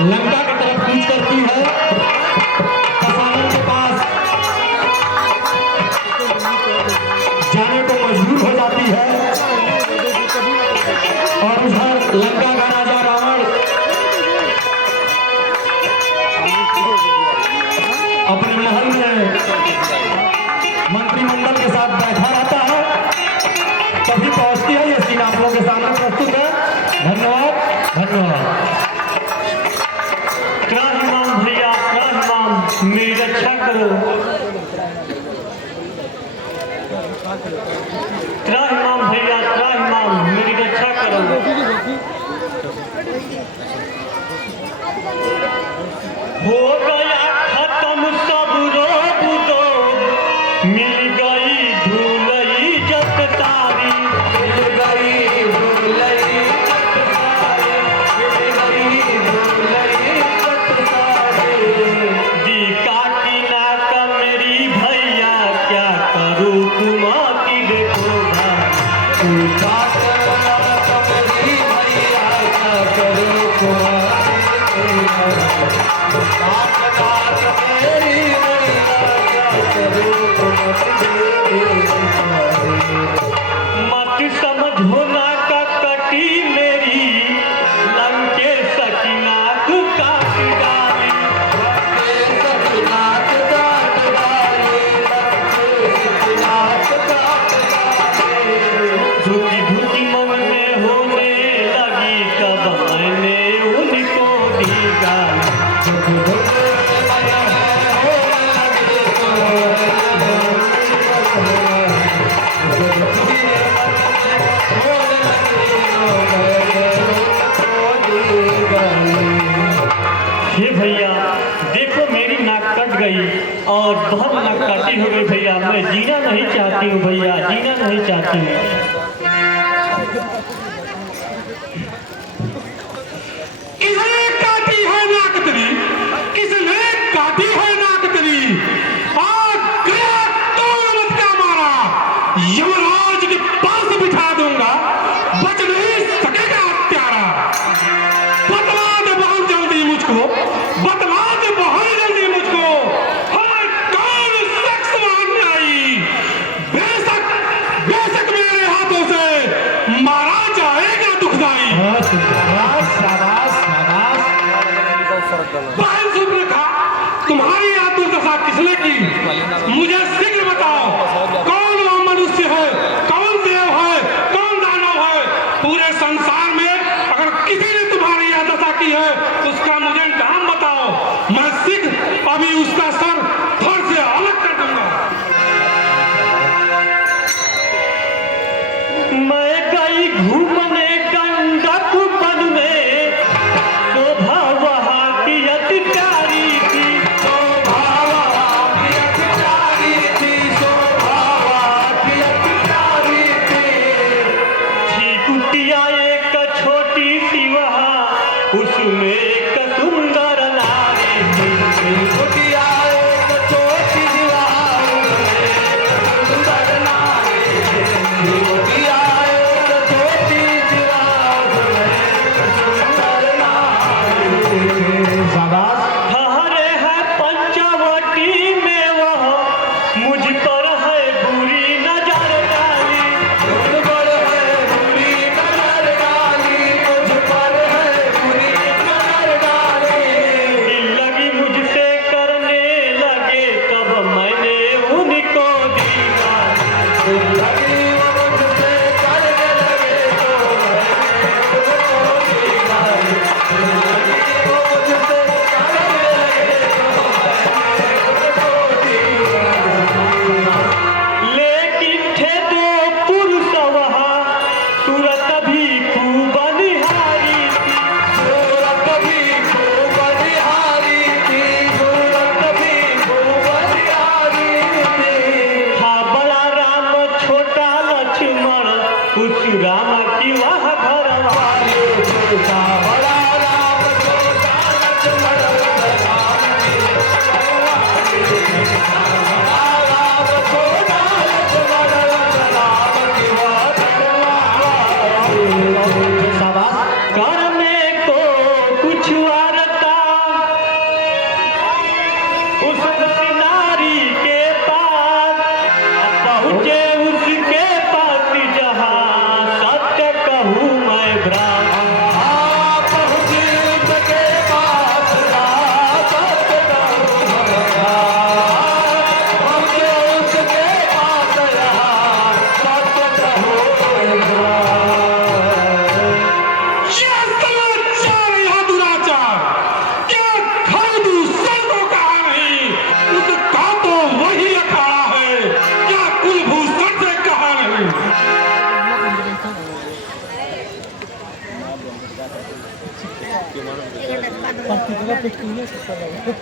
लंका की तरफ कूच करती है, कसानों के पास जाने को मजबूर हो जाती है और उधर लंका का राजा रावण अपने महल में मंत्रिमंडल के साथ बैठा रहता है। तभी पहुंचती है, ये सीन आप लोगों के सामने प्रस्तुत है। धन्यवाद धन्यवाद। त्राहिमाम भैया त्राहिमाम, मेरी रक्षा करो। त्राहिमाम भैया त्राहिमाम, मेरी रक्षा करो। हो गया खत्म सब रोग दो, मिल गई धूलई जत तारी, मिल गई धूलई जत तारी, मिल गई धूलई जत तारी। दी काटी नाक मेरी भैया, क्या करूँ कुमा की देखो तू काट नाक मेरी भैया, क्या करूँ कुमा की देखो। काट नाक मेरी भैया, क्या करूँ कुमा की देखो। मत समझो ना का कटी मेरी, लंके सकी नाक काट डाली। नाक काट डाली, नाक काट डाली। झुकी झुकी मन में होने लगी, तब मैंने उनको दी गाली। हे भैया देखो मेरी नाक कट गई और बहुत नाक काटी हो गई भैया। मैं जीना नहीं चाहती हूँ भैया, जीना नहीं चाहती हूँ। किसने काटी है नाक तेरी, किसने काटी है नाक तेरी। आज गया तोड़ का मारा, यमराज के पास बिठा दूंगा, बच नहीं सकेगा हत्यारा। बतला दे बहुत जल्दी मुझको, बतला दे बहुत जल्दी मुझको, हर कौन शख्स मारने आई। बेशक बेशक मेरे हाथों से मारा जाएगा दुखदाई। बहन सुब्रखा, तुम्हारी आत्मदशा किसने की, मुझे शीघ्र बताओ। कौन वो मनुष्य है, कौन देव है, कौन दानव है। पूरे संसार में अगर किसी ने तुम्हारी यह दशा की है, उसका मुझे नाम बताओ। मैं शीघ्र अभी उसका सर धड़ से अलग कर दूंगा। मैं गई घूमने गंडक वन में, शोभा वहाँ की अति प्यारी थी। शोभा वहाँ की अति प्यारी थी, शोभा वहाँ की अति प्यारी थी। कुटिया एक छोटी सी वहाँ, उसमें एक सुंदर नारी थी। कुटिया एक छोटी सी वहाँ, उसमें एक सुंदर नारी थी। कुटिया एक छोटी सी वहाँ, उसमें एक सुंदर नारी थी। शाबाश। ठहरे है पंचवटी में वह, मुझ पर है बुरी नजर डाली। मुझ पर है बुरी नजर डाली, मुझ पर है बुरी नजर डाली। दिल लगी मुझसे करने लगे, तब मैंने उनको दी गाली। लगी वो मुझसे करने लगे, तो मैंने उनको दी गाली। लगी वो मुझसे करने लगे, तो मैंने उनको दी गाली। लेकिन थे दो पुरुष वहाँ, सूरत भी खूब निहारी थी। सूरत भी खूब निहारी थी, सूरत भी खूब निहारी थी। था बड़ा राम छोटा लक्ष्मण, उस राम की वह घर वाली। छोटा बड़ा राम, छोटा लक्ष्मण, राम की बड़ा राम, छोटा लक्ष्मण, राम की शाबाश। करने को कुछ वारता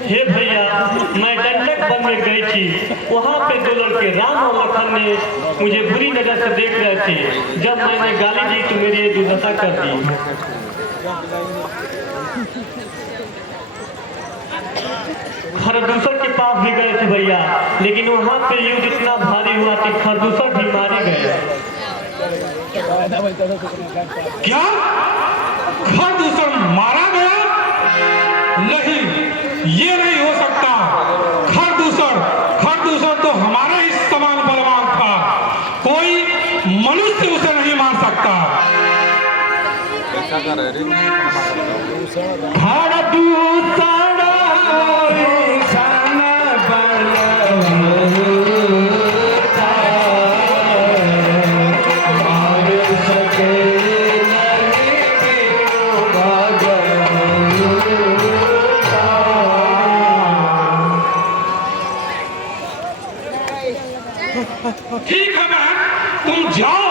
हे भैया, मैं दंडक वन में गई थी। वहाँ पे दो लड़के राम और लखन ने मुझे बुरी नजर से देख रहे थे। जब मैंने गाली दी तो मेरी ये दुर्दशा कर दी। खरदूसर के पास भी गए थे भैया, लेकिन वहाँ पे युद्ध इतना भारी हुआ कि खरदूसर भी मारे गए। क्या खरदूसर मारा गया? नहीं, ये नहीं हो सकता। खरदूसर तो हमारे ही समान बलवान था। कोई मनुष्य उसे नहीं मार सकता। ठीक है बहन, तुम जाओ,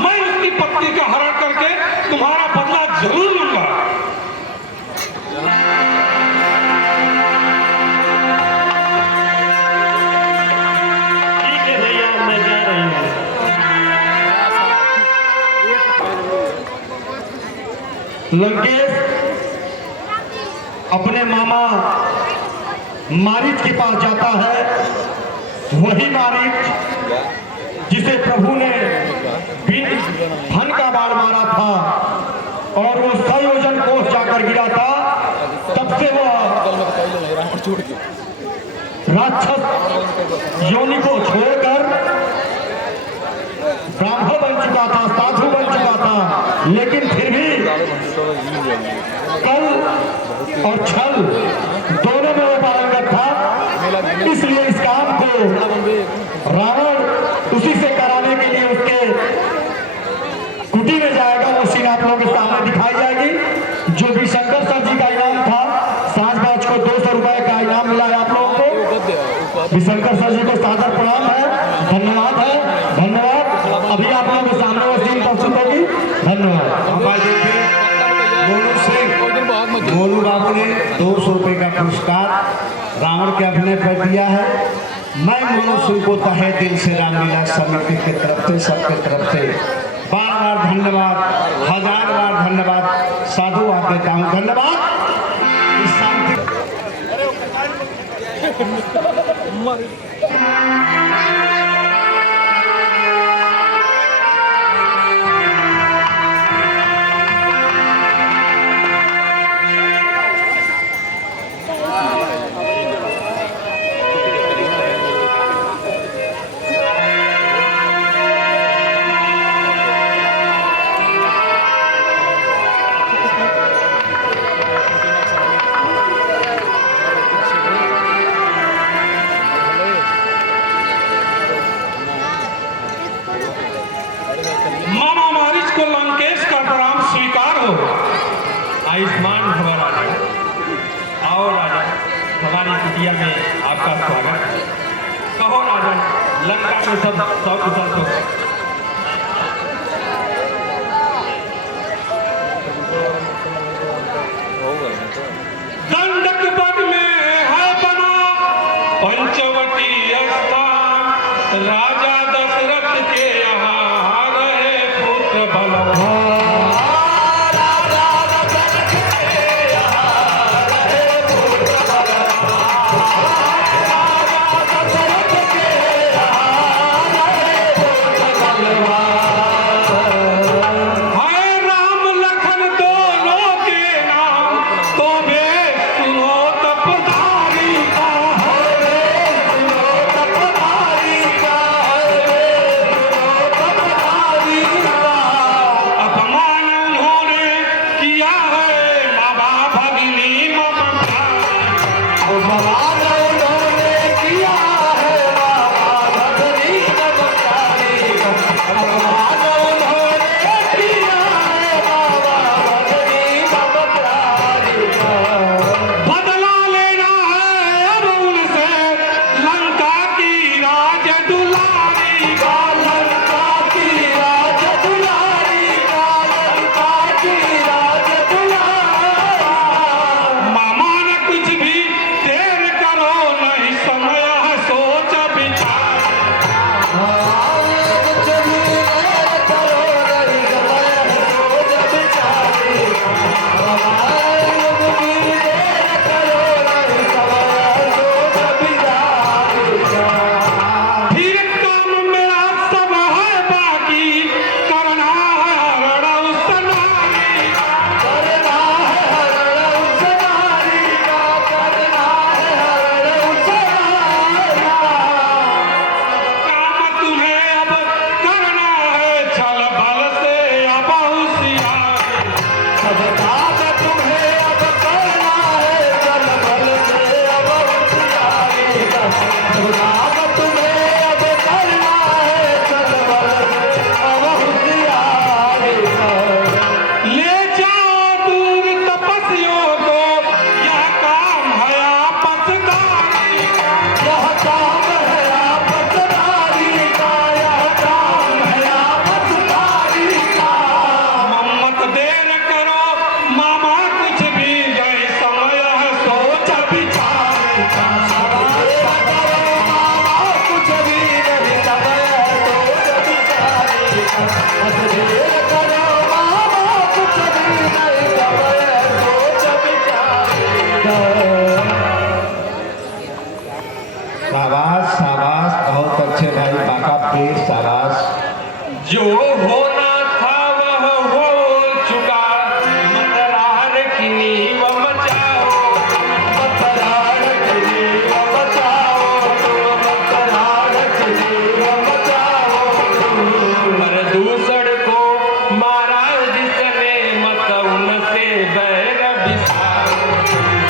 मैं उसकी पत्नी का हरण करके तुम्हारा बदला जरूर लूंगा। ठीक है भैया, मैं जा रही हूँ। लंकेश अपने मामा मारीच के पास जाता है। वही मारीच जिसे प्रभु ने धन का बाण मारा था और वो 100 योजन कोस जाकर गिरा था, तब से वह राक्षस योनि को छोड़कर ब्राह्मण बन चुका था, साधु बन चुका था। लेकिन फिर भी कल और छल दोनों में वो पारंगत था। इसलिए इस काम को रावण उसी से कराने के लिए उसके कुटी में जाएगा। वो सीन आप लोगों के सामने दिखाई जाएगी। जो भी शंकर सर जी का इनाम था, साज बाज को 200 रुपए का इनाम मिला है आप लोगों को। विशंकर सर जी को सादर प्रणाम है, धन्यवाद है, धन्यवाद। अभी आप लोगों के सामने वो सीन प्रस्तुत होगी। धन्यवाद। गोलू बाबू ने 200 रुपए का पुरस्कार रावण के अभिनय पर दिया है। मैं मोनू सिंह को तहे दिल से रामलीला समिति की तरफ से, सबके तरफ से बार बार धन्यवाद, 1000 बार धन्यवाद, साधुवाद देता हूँ। धन्यवाद। इस शांति मामा मारीच को लंकेश का प्रणाम स्वीकार हो। आयुष्मान भव राजा। आओ राजा, हमारी कुटिया में आपका स्वागत है। कहो राजा, लंका में सब सकुशल तो है? दंडक वन में है बना पंचवटी स्थान। राजा दशरथ के यहाँ रहे पुत्र बलवान।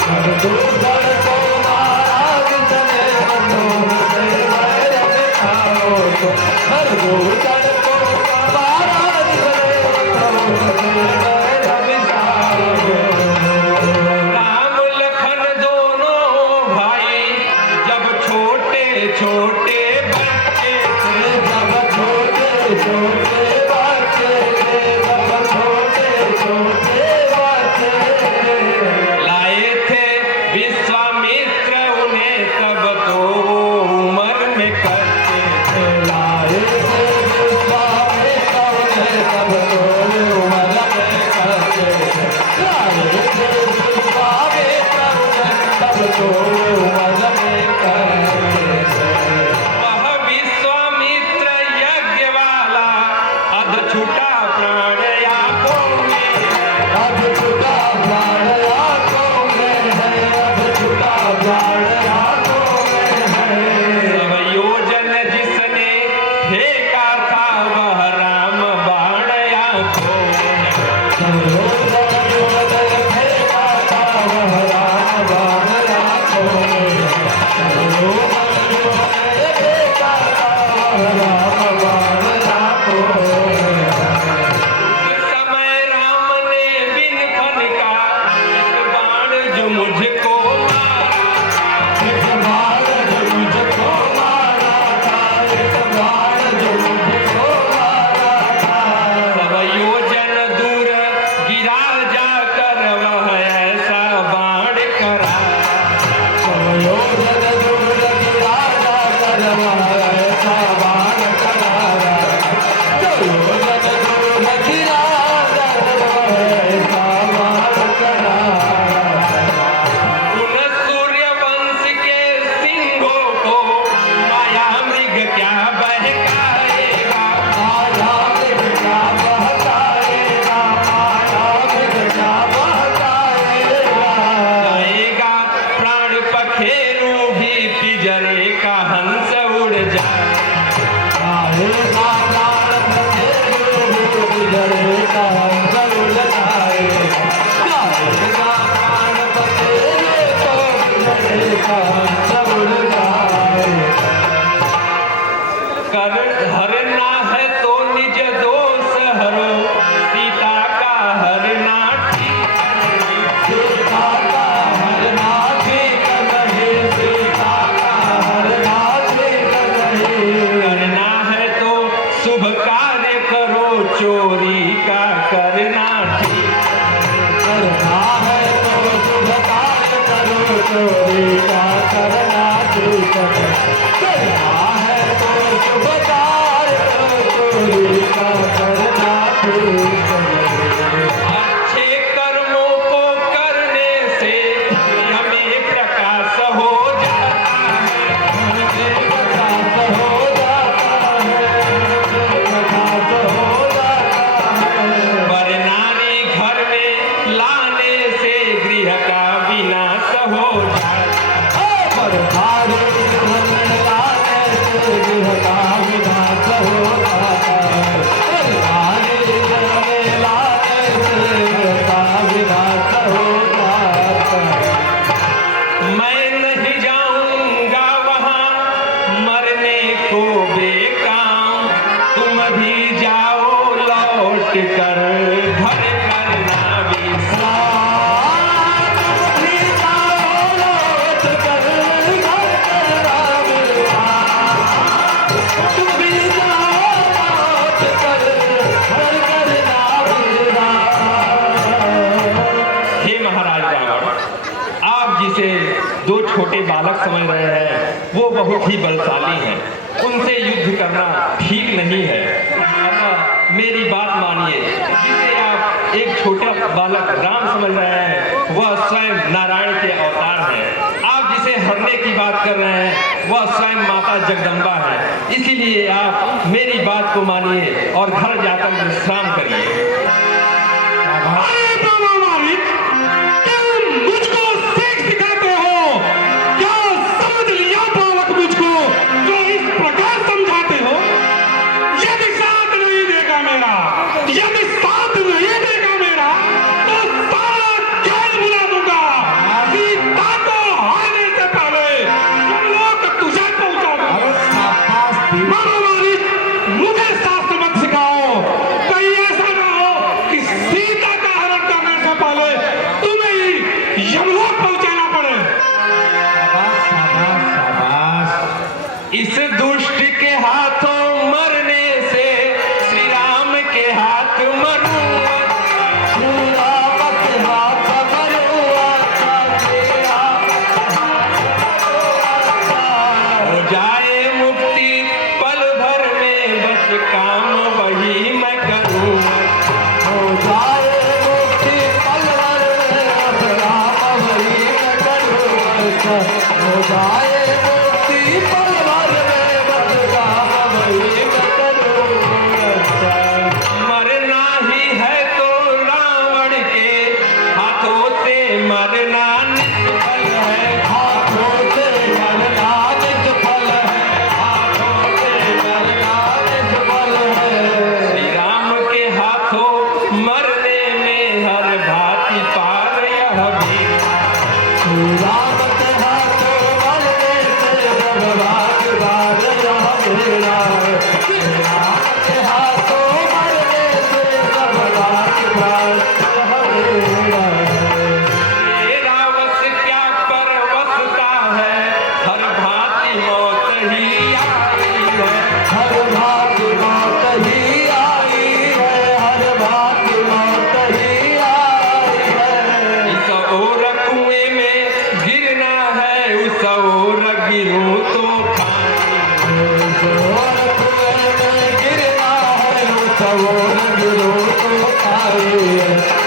दूसर को मारा जिसने मनोर से वैर बिठाओ तो हर दूसर को मारा जिसने मनोर से वैर बिठाओ। राम लखन दोनों भाई जब छोटे छोटे बच्चे थे, जब छोटे छोटे बच्चे थे, जब छोटे छोटे बच्चे थे, लाए थे विश्वामित्र उन्हें तब तो वो उम्र में करते थे। लाए थे विश्वामित्र उन्हें तब तो उम्र में करते थे। लाए थे विश्वामित्र उन्हें तब तो उम्र में करते थे। वह विश्वामित्र यज्ञ वाला अध छुटा प्राण आंखों में, अब छुटा प्राण आंखों में है, अब छुटा प्राण आंखों में है। सब योजन जिसने फेंका था वह राम बाण आंखों में। समय राम ने बिन फन का एक बाण जो मुझको सब योजन दूर गिरा जाकर वह ऐसा बाण करा। उन सूर्य वंश के सिंहों को माया मृग क्या बहकाएगा। जाएगा प्राण पखेरु भी पिंजरे का हंस उड़ जाए। कर हरना है तो निज दोष हरो, सीता का हरना ठीक नहीं। करना है तो शुभ कार्य करो, चोरी का करना ठीक। चोरी का करना ठीक करना है तो शुभ कार्य चोरी का करना ठीक। अच्छे कर्मों को करने से हमें प्रकाश हो जाता है। पर नारी घर में लाने से गृह का विनाश हो जाता है। मैं नहीं जाऊंगा वहां मरने को बेकाम, तुम भी जाओ लौट कर घर करना हे महाराज रावण, आप जिसे दो छोटे बालक समझ रहे हैं वो बहुत ही बलशाली हैं। उनसे युद्ध करना ठीक नहीं है। अतः मेरी बात मानिए। जिसे आप एक छोटा बालक राम समझ रहे हैं वह स्वयं नारायण के अवतार हैं। आप जिसे हरने की बात कर रहे हैं वह स्वयं माता जगदम्बा है। इसीलिए आप मेरी बात को मानिए और घर जाकर विश्राम करिए। मुझको सीख सिखाते हो क्या? समझ लिया बालक मुझको जो इस प्रकार समझाते हो। यदि साथ नहीं देगा मेरा, यदि साथ नहीं देगा मेरा तो सारा खेल बुला दूंगा। यह बेड़ा राम के हाथों मरने से जब बाग बाग यह बेड़ा राम के हाथों मरने से जब बाग बाग यह बेड़ा मेरा वश क्या परवशता है, हर भांति मौत ही आई है। हर बात मौत ही आई है, हर बात मौत ही आई है। इस ओर कुएं में गिरना है, उस ओर गिरूं तो खाई। और कुएं में गिरना है, उस ओर गिरो तो खाए।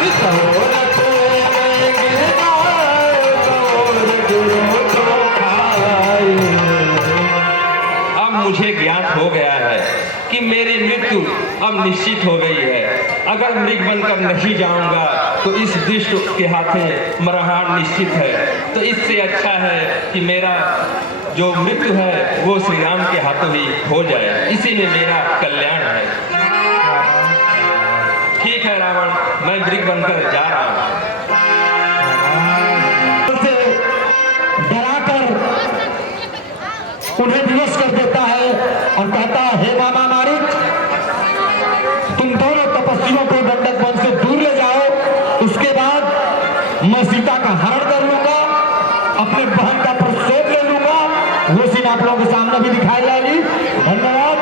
इस ओर कुएं में गिरना है, उस ओर गिरो तो खाए। अब मुझे ज्ञात हो गया है कि मेरी मृत्यु अब निश्चित हो गई है। अगर मृग बनकर नहीं जाऊंगा तो इस दुष्ट के हाथे मरना निश्चित है। तो इससे अच्छा है कि मेरा जो मृत्यु है वो श्री राम के हाथों ही हो जाए, इसी में मेरा कल्याण है। ठीक है रावण, मैं मृग बनकर जा रहा हूँ। से डराकर उन्हें विवश कर देता है और कहता है, हे मामा मारुत, तुम दोनों तपस्वियों को दंडक वन से दूर ले जाओ। उसके बाद मैं सीता का हरण कर लूंगा, अपने बहन का प्रतिशोध ले लूंगा। वो सीन आप लोगों के सामने भी दिखाई जाएगी। धन्यवाद।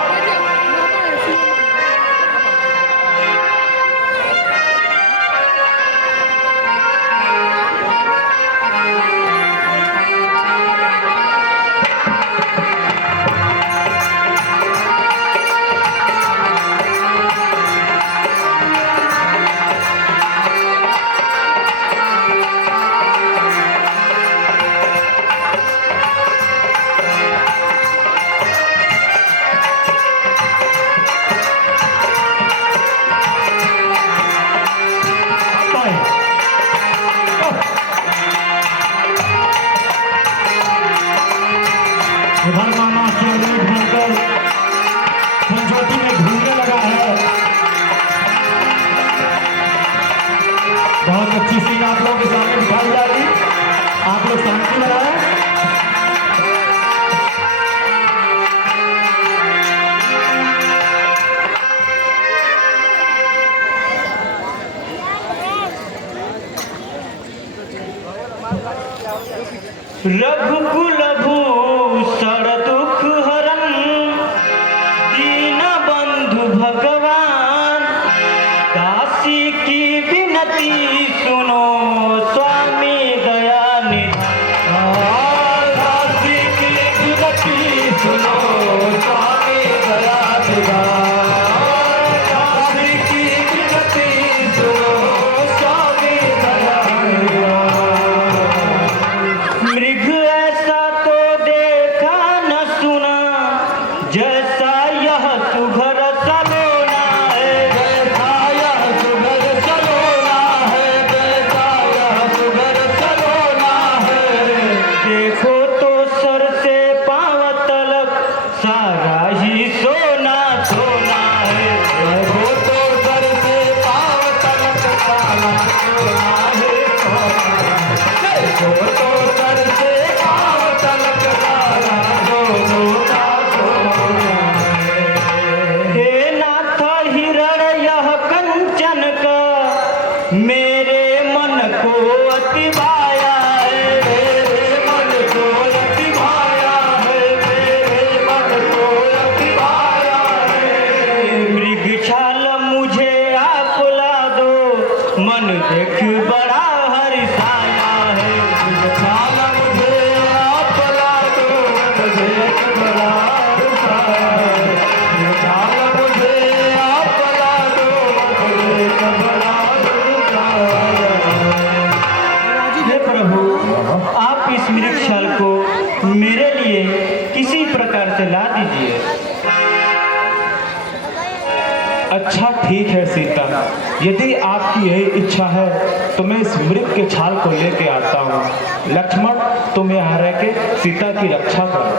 उधर मामा शिवलिंग बनकर पंचवटी में घूमने लगा है। बहुत अच्छी सीन आप लोगों के सामने दिखाई जा रही। आप लोग शांति बनाए। रघुकुल भूषण दुख हरन दीन बंधु भगवान, काशी की विनती सुनो स्वामी दया निधान। काशी की विनती सुनो स्वामी दया निधान। काशी की विनती सुनो स्वामी दया निधान। मृग ऐसा तो देखा न सुना, जैसा यह सुघर सलोना है। जैसा यह सुघर सलोना है, जैसा यह सुघर सलोना है। देखो तो सर से पांव तलक सारा ही सोना सोना है। देखो तो सर से पांव तलक सारा सोना है, सोना है। देखो तो सर से पांव तलक सारा सोना सोना है। हे नाथ हिरण यह कंचन का मेरे मन को अति भाया है। मेरे मन को अति भाया है, मेरे मन को अति भाया है। मृग छाल मुझे आप ला दो, मन देख बड़ा हर्षाया है। छाल मुझे आप ला दो, मन देख बड़ा हर्षाया है। छाल मुझे आप ला दो, मन देख बड़ा हर्षाया है। हे प्रभु, आप इस मृग छाल को मेरे लिए किसी प्रकार से ला दीजिए। अच्छा ठीक है सीता, यदि आपकी यही इच्छा है तो मैं इस मृग के छाल को लेके आता हूँ। लक्ष्मण, तुम यहाँ रह के सीता की रक्षा करो।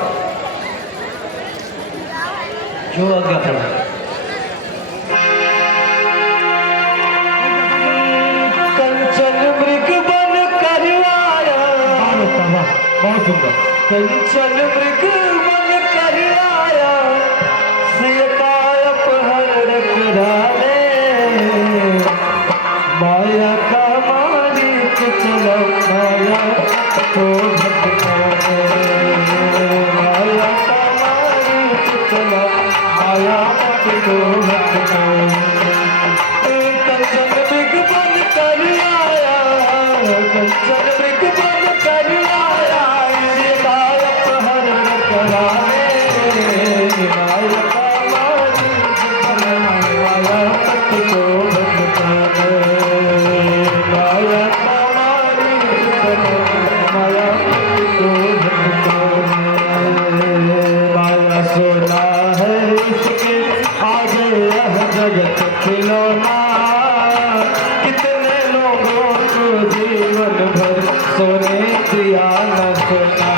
जो आज्ञा प्रभु। कंचन मृग बन सुंदर। कंचन मृग बन कर आया सीता अपहरण कराने, माया का मालिक चला माया को भटकाने, माया का मालिक चला माया को भटकाने। कंचन मृग बन कर आया, कंचन मृग बन कर आया सीता अपहरण कराने, माया का मालिक चला माया को भटकाने, माया का मालिक चला माया को भटकाने। माया सोना है इसके आगे यह जगत खिलौना, कितने लोगों को जीवन भर सोने दिया न सोना।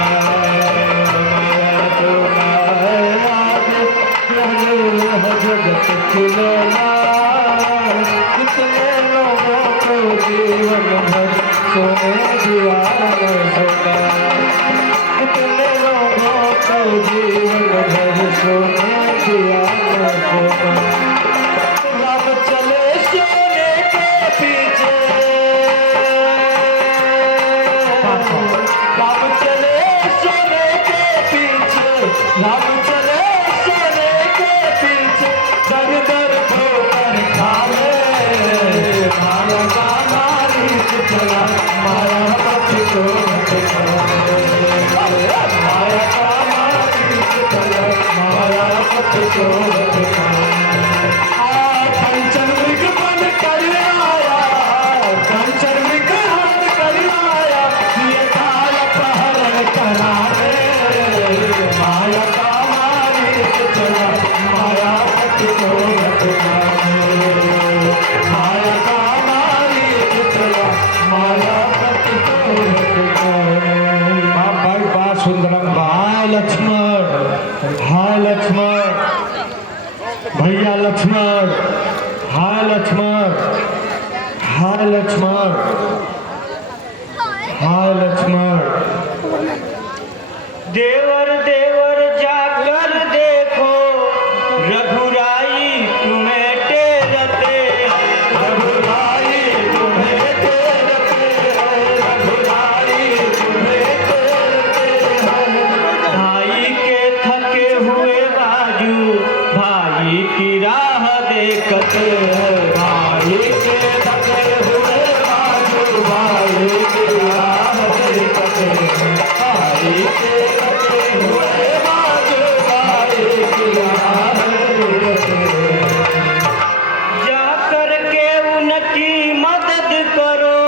माया सोना है आगे यह जगत खिलौना, कितने लोगों को जीवन भर सोने दिया न सोना, कितने लोगों को जीवन भर सोने दिया न सोना। राम चले सोने के पीछे, राम चले सोने के पीछे, राम चले सोने के पीछे, दर दर ठोकर खाए, माया का मालिक चला माया पति को भटकाने, माया का मालिक चला माया पति को भटकाने। कंचन मृग बन कर आया, कंचन मृग बन कर आया सीता अपहरण कराने, माया का मालिक चला माया पति को भटकाने, माया का मालिक चला माया पति को भटकाने। बड़ा सुंदरम। हाय लक्ष्मण, हाय लक्ष्मण, भैया लक्ष्मण, हाय लक्ष्मण, हाय लक्ष्मण, हाय लक्ष्मण। देवर देवर जाकर देखो, रघुराई तुम्हें टेरते हैं, रघुराई तुम्हें टेरते हैं, रघुराई तुम्हें टेरते हैं। भाई के थके हुए बाजू भाई की राह देखते हैं, भाई के थके हुए बाजू भाई की राह देखते हैं, भाई के थके हुए बाजू भाई की राह देखते हैं। जा करके उनकी मदद करो,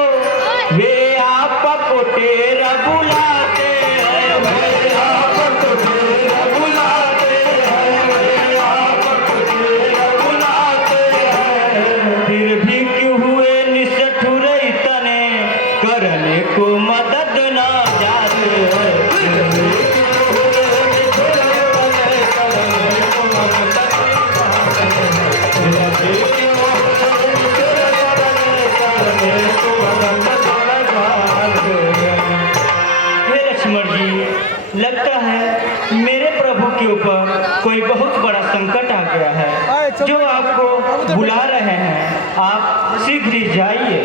वे आपको तेरा बुलाते हैं, वे आपको तेरा बुलाते हैं, वे आपको तेरा बुलाते हैं। फिर भी क्यों हुए निष्ठुर इतने, करने को मदद ना जाते हैं। हे लक्ष्मण जी, लगता है मेरे प्रभु के ऊपर कोई बहुत बड़ा संकट आ गया है, जो आपको बुला रहे हैं। आप शीघ्र ही जाइए।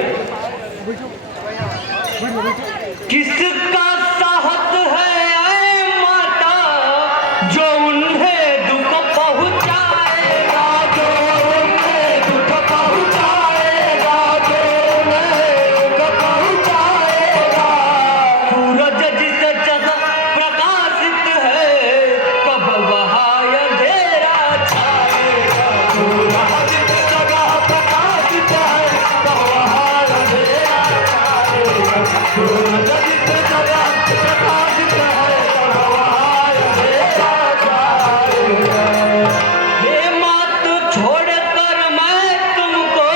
किसका साहस है ऐ माता, जो उन्हें दुख पहुंचाएगा, जो उन्हें दुख पहुंचाएगा, जो उन्हें दुख पहुंचाएगा। सूरज जिस जगह प्रकाशित है, कब वहाँ अंधेरा छाएगा। सूरज जिस जगह प्रकाशित है, तो वहाँ अंधेरा छाएगा। सूरज जिस जगह प्रकाशित है, तो वहाँ अंधेरा छाएगा। हे मात छोड़कर मैं तुमको,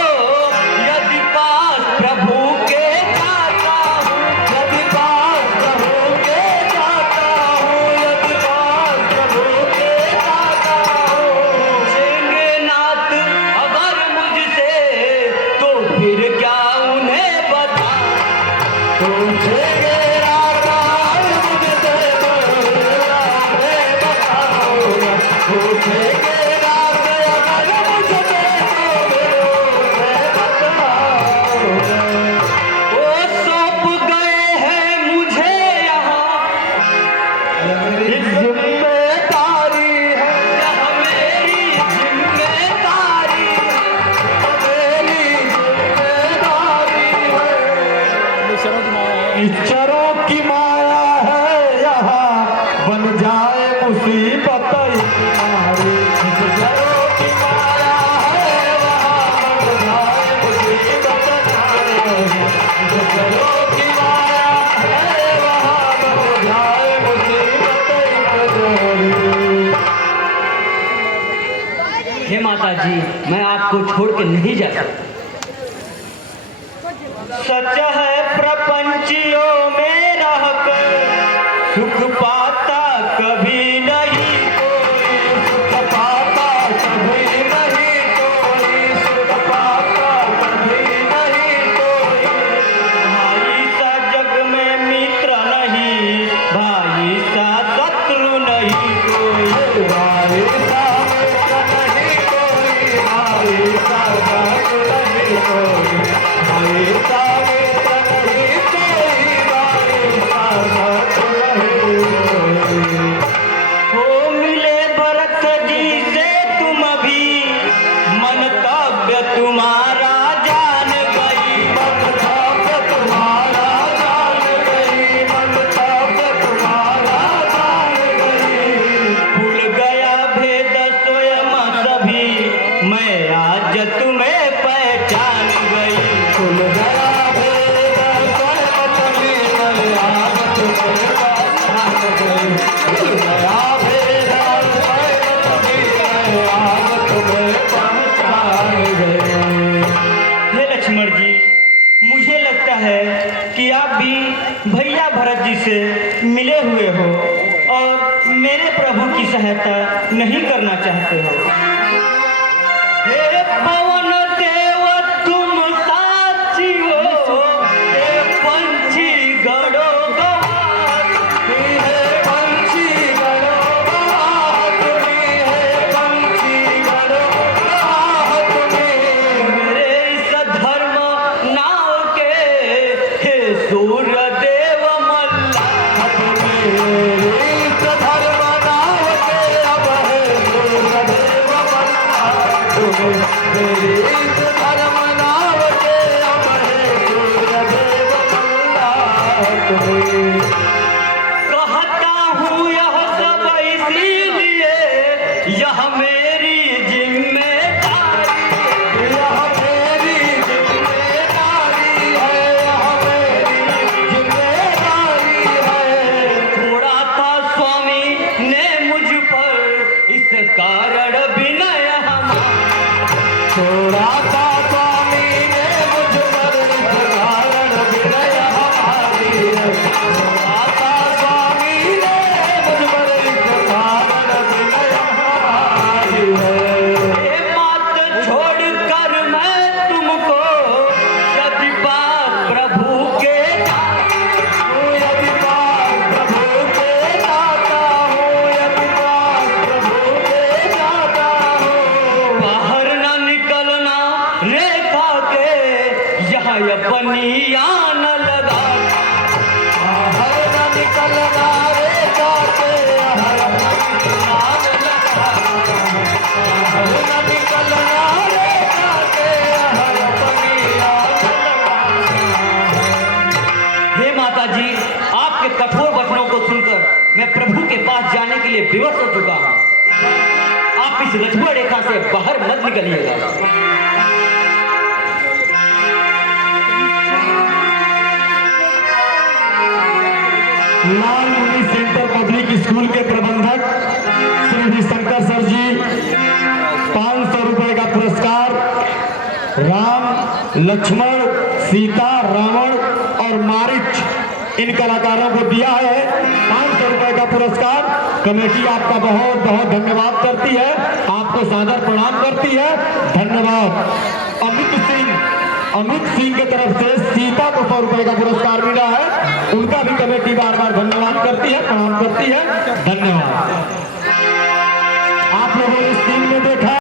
यदि पास प्रभु के जाता हूँ, यदि पास प्रभु के जाता हूँ, यदि पास प्रभु के जाता हूँ। पूछेंगे नाथ अगर मुझसे, तो फिर क्या उन्हें बता। पूछेंगे राजा मुझसे, निश्चरों की माया है यहाँ बन जाए मुसीबत हमारी। निश्चरों की माया है यहाँ बन जाए मुसीबत हमारी। निश्चरों की माया है वहाँ बन जाए मुसीबत हमारी। हे माता जी, मैं आपको छोड़ के नहीं जा सकता। सच है प्रपंचियों में रहकर सुख पाता कभी नहीं कोई, सुख पाता कभी नहीं कोई, सुख पाता कभी नहीं कोई। भाई सा जग में मित्र नहीं, भाई सा शत्रु नहीं कोई। भाई सा मित्र नहीं कोई, भाई सा शत्रु नहीं कोई। भाई सा मित्र नहीं कोई, भाई सा शत्रु नहीं कोई। हो मिले भरत जी से तुम अभी, मंतव्य तुम्हारा जान गई। मंतव्य तुम्हारा जान गई, मंतव्य तुम्हारा जान गई। भूल गया भेद स्वयं सभी, मैं आज तुम्हें पहचान गई। खुल गया भेद स्वयं सभी, मैं आज तुम्हें पहचान गई। खुल गया भेद स्वयं सभी, मैं आज तुम्हें पहचान गई। हे लक्ष्मण जी, मुझे लगता है कि आप भी भैया भरत जी से मिले हुए हो और मेरे प्रभु की सहायता नहीं करना चाहते हो। हे पवन देव तुम साक्षी हो, हे पंछी गड़ो गवार। हे पंछी गड़ो बात में, हे पंछी गड़ो बात में। मेरे इस धर्म नाव के हे सूर्य देव मल्ला। कहता हूँ यह सब इसीलिए, यह मेरी जिम्मेदारी। थोड़ा था स्वामी ने मुझ पर इस कारण विनय हमारा। थोड़ा सा स्वामी ने मुझ पर कारण विनय हमारी है। थोड़ा सा स्वामी ने मुझ पर कारण विनय हमारी है। ये बात छोड़कर मैं तुमको यदि बात प्रभु के यदि बात प्रभु के जाता हूँ, यदि बात प्रभु के जाता हूँ। बाहर न निकलना रेखा के, यहाँ अपनी आन लगा। हर न निकलना रे जाते, हर न निकलना रे जाते, हर अपनी आग हे माता जी, आपके कठोर वचनों को सुनकर मैं प्रभु के पास जाने के लिए विवश हो चुका हूँ। आप इस रजबड़ रेखा से बाहर मत निकलिएगा। लाल मुनि सेंटर पब्लिक स्कूल के प्रबंधक श्री हरिशंकर सर जी 500 रुपए का पुरस्कार राम, लक्ष्मण, सीता, रावण और मारीच इन कलाकारों को दिया है। 500 रुपए का पुरस्कार। कमेटी आपका बहुत बहुत धन्यवाद करती है, आपको सादर प्रणाम करती है। धन्यवाद। अमित सिंह की तरफ से सीता को 100 रुपए का पुरस्कार मिला है, उनका भी कमेटी बार बार धन्यवाद करती है, प्रणाम करती है। धन्यवाद। आप लोगों ने स्क्रीन में देखा